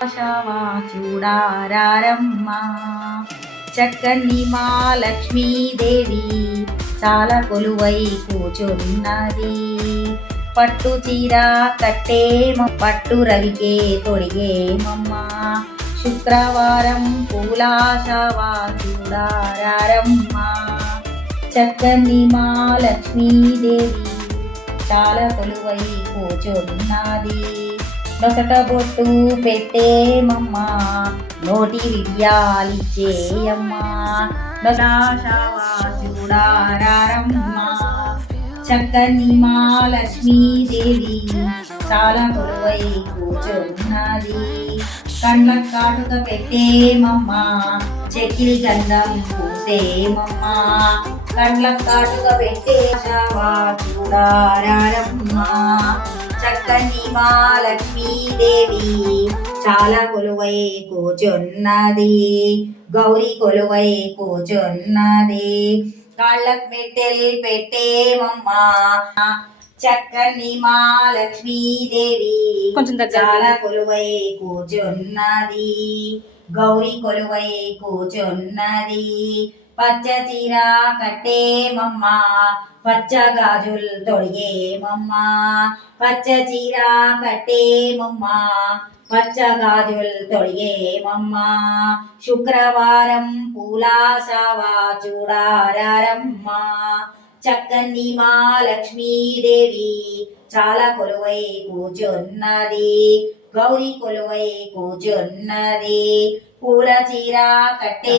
ఆశావా చూడారారమ్మా చక్కని మా లక్ష్మీదేవి చాలా కొలువై కూచున్నది. పట్టు చీర కట్టేమ పట్టు రవికే తొడిగేమమ్మ శుక్రవారం పూలాశావా చూడారారమ్మా చక్కని మా లక్ష్మీదేవి చాలా కొలువై కూచున్నది. నొసట బొట్టు పెట్టేమమ్మా నోటి విద్యాలిచ్చేయమ్మా నొసాశావా చూడారారమ్మా చక్కని మా లక్ష్మీదేవి చాలా కొలువై కూర్చున్నది. కండ్ల కాటుక పెట్టేమమ్మా చెక్కిలి గంధం పూసేమమ్మా కండ్ల కాటుక పెట్టేశావా చూడారారమ్మా చక్కని మా లక్ష్మీదేవి చాలా కొలువై కూర్చున్నది. గౌరీ కొలువై కూర్చున్నది. కాళ్ళకు మెట్టెలు పెట్టేమమ్మా చక్కని మా లక్ష్మీదేవి చాలా కొలువై కూర్చున్నది. గౌరీ కొలువై కూర్చున్నది. పచ్చ చీర కట్టేమమ్మా పచ్చ గాజులు తొడిగేమమ్మా పచ్చ చీర కట్టేమమ్మా పచ్చ గాజులు తొడిగేమమ్మా శుక్రవారం పూలాశావా చూడారారమ్మా చక్కని మా లక్ష్మీదేవి చాలా కొలువై కూర్చున్నది. గౌరీ కొలువై కూర్చున్నది. పూల చీర కట్టే